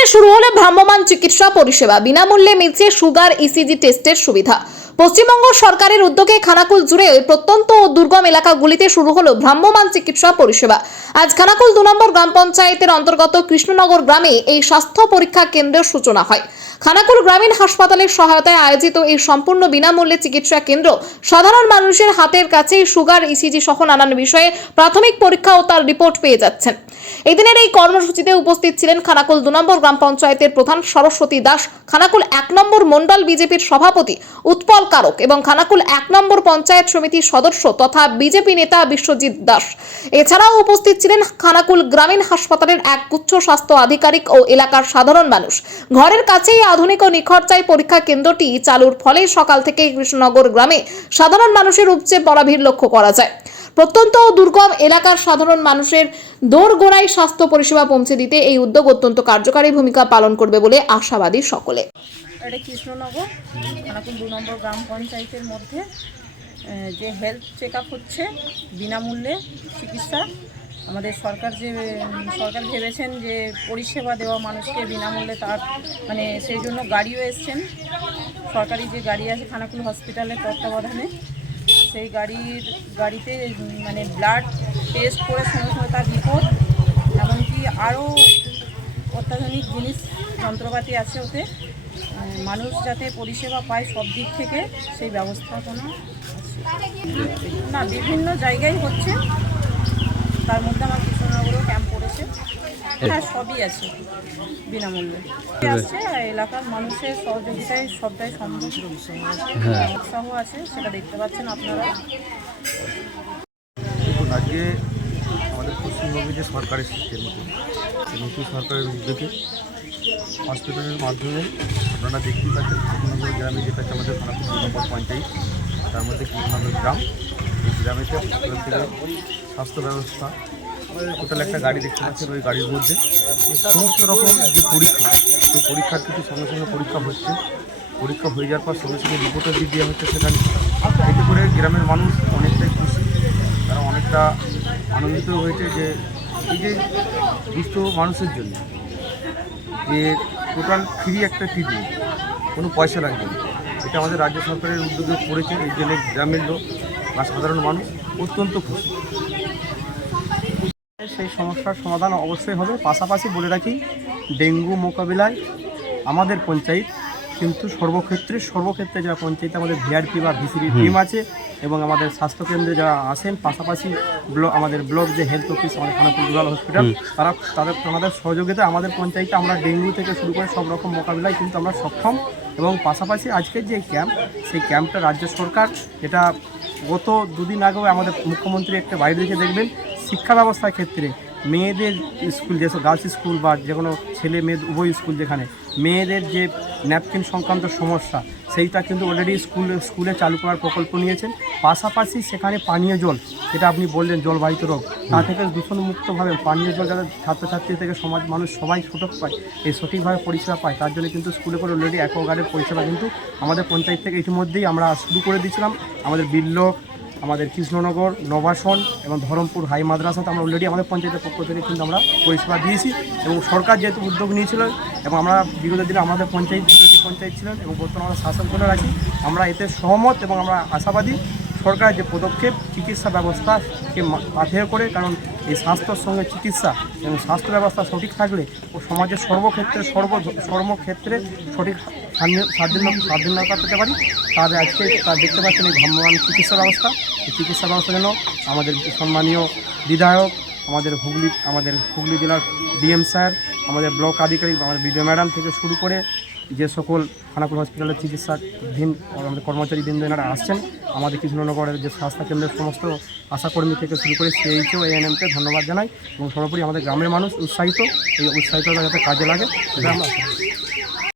খানাকুলে শুরু হলো ভ্রাম্যমাণ চিকিৎসা পরিষেবা। বিনামূল্যে মিলছে সুগার ইসিজি টেস্টের সুবিধা। পশ্চিমবঙ্গ সরকারের উদ্যোগে খানাকুল জুড়ে প্রত্যন্ত ও দুর্গম এলাকাগুলিতে শুরু হলো ভ্রাম্যমাণ চিকিৎসা পরিষেবা। আজ খানাকুল 2 নম্বর গ্রাম পঞ্চায়েতের অন্তর্গত কৃষ্ণনগর গ্রামে এই স্বাস্থ্য পরীক্ষা কেন্দ্রের সূচনা হয়। খানাকুল গ্রামীণ হাসপাতালের সহায়তায় আয়োজিত এই সম্পূর্ণ বিনামূল্যে চিকিৎসা কেন্দ্র সাধারণ মানুষের হাতের কাছে সুগার ইসিজি সহ নানান বিষয়ে প্রাথমিক পরীক্ষা ও তার রিপোর্ট পেয়ে যাচ্ছেন। এদিনের এই কর্মসূচিতে উপস্থিত ছিলেন খানাকুল 2 নম্বর গ্রাম পঞ্চায়েতের প্রধান সরস্বতী দাস, খানাকুল 1 নম্বর মন্ডল বিজেপির সভাপতি উৎপল কারক এবং খানাকুল 1 নম্বর পঞ্চায়েত সমিতির সদস্য তথা বিজেপি নেতা বিশ্বজিৎ দাস। এছাড়াও উপস্থিত ছিলেন খানাকুল গ্রামীণ হাসপাতালের এক গুচ্ছ স্বাস্থ্য আধিকারিক ও এলাকার সাধারণ মানুষ। ঘরের কাছেই আধুনিক ও নিখরচায় পরীক্ষা কেন্দ্রটি চালুর ফলে সকাল থেকে কৃষ্ণনগর গ্রামে সাধারণ মানুষের উপচে পড়া ভিড় লক্ষ্য করা যায়। প্রত্যন্ত ও দুর্গম এলাকার সাধারণ মানুষের দোরগোড়ায় স্বাস্থ্য পরিষেবা পৌঁছে দিতে এই উদ্যোগ অত্যন্ত কার্যকারী ভূমিকা পালন করবে বলে আশাবাদী সকলে। এটা কৃষ্ণনগর খানাকুল 2 নম্বর গ্রাম পঞ্চায়েতের মধ্যে যে হেলথ চেক আপ হচ্ছে বিনামূল্যে চিকিৎসা। আমাদের সরকার ভেবেছেন যে পরিষেবা দেওয়া মানুষকে বিনামূল্যে, তার সেই জন্য গাড়িও এসছেন। সরকারি যে গাড়ি আছে খানাকুল হসপিটালের তত্ত্বাবধানে, সেই গাড়িতে ব্লাড টেস্ট করে সঙ্গে সঙ্গে তার রিপোর্ট, এমনকি আরও অত্যাধুনিক জিনিস যন্ত্রপাতি আছে ওতে, মানুষ যাতে পরিষেবা পায় সব দিক থেকে সেই ব্যবস্থাপনা আছে। না, বিভিন্ন জায়গায় হচ্ছে, তার মধ্যে আমার কৃষ্ণনগরেও ক্যাম্প পড়েছে। হ্যাঁ, সবই আছে বিনামূল্যে আসছে। এলাকার মানুষের সহযোগিতায় সবটাই সম্ভব। উৎসাহ আছে, সেটা দেখতে পাচ্ছেন আপনারা। আজকে আমাদের পশ্চিমবঙ্গে যে সরকারের সিস্টেম, নতুন সরকারের উদ্যোগে হসপিটালের মাধ্যমে আপনারা দেখতেই পাচ্ছেন কৃষ্ণনগর গ্রামে, যেটা হচ্ছে আমাদের খানাকুল 2 নম্বর পঞ্চায়েত, তার মধ্যে কৃষ্ণনগর গ্রাম। এই গ্রামেতে হসপিটাল থেকে স্বাস্থ্য ব্যবস্থা টোটাল একটা গাড়ি দেখতে পাচ্ছেন। ওই গাড়ির মধ্যে সমস্ত রকম যে পরীক্ষা, সেই পরীক্ষার কিছু সঙ্গে সঙ্গে পরীক্ষা হচ্ছে। পরীক্ষা হয়ে যাওয়ার পর সঙ্গে সঙ্গে রিপোর্টও দিয়ে দেওয়া হচ্ছে সেখানে। এতে করে গ্রামের মানুষ অনেকটাই খুশি, তারা অনেকটা আনন্দিত হয়েছে যে এই যে দুস্থ মানুষের জন্য যে টোটাল ফ্রি একটা ট্রিটমেন্ট, কোনো পয়সা লাগবে না। এটা আমাদের রাজ্য সরকারের উদ্যোগে করেছে। এই জন্য গ্রামের লোক বা সাধারণ মানুষ অত্যন্ত খুশি। সেই সমস্যার সমাধান অবশ্যই হবে। পাশাপাশি বলে রাখি, ডেঙ্গু মোকাবিলায় আমাদের পঞ্চায়েত কিন্তু সর্বক্ষেত্রে যারা পঞ্চায়েতে আমাদের ভিআরপি বা ভিসিবি টিম আছে এবং আমাদের স্বাস্থ্যকেন্দ্রে যারা আসেন, পাশাপাশি আমাদের ব্লক যে হেলথ অফিস, আমাদের খানাকুল রুরাল হসপিটাল, আমাদের সহযোগিতা আমাদের পঞ্চায়েতে আমরা ডেঙ্গু থেকে শুরু করে সব রকম মোকাবিলায় কিন্তু আমরা সক্ষম। এবং পাশাপাশি আজকের যে ক্যাম্প, সেই ক্যাম্পটা রাজ্য সরকার, এটা গত 2 দিন আগেও আমাদের মুখ্যমন্ত্রী একটা বাইরে দেখে দেখবেন শিক্ষা ব্যবস্থার ক্ষেত্রে মেয়েদের স্কুল, যেসব গার্লস স্কুল বা যে কোনো ছেলে মেয়ে উভয় স্কুল, যেখানে মেয়েদের যে ন্যাপকিন সংক্রান্ত সমস্যা, সেইটা কিন্তু অলরেডি স্কুলে চালু করার প্রকল্প নিয়েছেন। পাশাপাশি সেখানে পানীয় জল, যেটা আপনি বললেন জলবাহিত রোগ, তা থেকে দূষণমুক্তভাবে পানীয় জল যাতে ছাত্রছাত্রী থেকে সমাজ মানুষ সবাই সঠিক পায়, এই সঠিকভাবে পরিষেবা পায়, তার জন্য কিন্তু স্কুলে করে অলরেডি অ্যাকোয়াগার্ডের পরিষেবা কিন্তু আমাদের পঞ্চায়েত থেকে ইতিমধ্যেই আমরা শুরু করে দিয়েছিলাম। আমাদের বিল্লক, আমাদের কৃষ্ণনগর, নবাসন এবং ধরমপুর হাই মাদ্রাসাতে আমরা অলরেডি আমাদের পঞ্চায়েতের পক্ষ থেকে কিন্তু আমরা পরিষেবা দিয়েছি। এবং সরকার যেহেতু উদ্যোগ নিয়েছিল এবং আমরা বিগত দিনে আমাদের বিরোধী পঞ্চায়েত ছিলেন এবং বর্তমানে আমরা শাসন করে রাখি, আমরা এতে সহমত এবং আমরা আশাবাদী সরকারের যে পদক্ষেপ চিকিৎসা ব্যবস্থাকে পাথেয় করে, কারণ এই স্বাস্থ্যর সঙ্গে চিকিৎসা এবং স্বাস্থ্য ব্যবস্থা সঠিক থাকলে ও সমাজের সর্বক্ষেত্রে সঠিক স্বাধীনতা পেতে পারি। তার আজকে দেখতে পাচ্ছেন এই ভ্রাম্যমাণ চিকিৎসা ব্যবস্থা। এই চিকিৎসা ব্যবস্থার জন্য আমাদের সম্মানীয় বিধায়ক, আমাদের হুগলি জেলার ডিএম স্যার, আমাদের ব্লক আধিকারিক, আমাদের বিডিও ম্যাডাম থেকে শুরু করে যে সকল খানাকুল হসপিটালের চিকিৎসাধীন আমাদের কর্মচারীবৃন্দ এনারা আসছেন, আমাদের কৃষ্ণনগরের যে স্বাস্থ্যকেন্দ্রের সমস্ত আশাকর্মী থেকে শুরু করে সিএইচও এএনএমকে ধন্যবাদ জানাই। এবং সর্বোপরি আমাদের গ্রামের মানুষ উৎসাহিত, এই উৎসাহিততা যাতে কাজে লাগে সেটা আমরা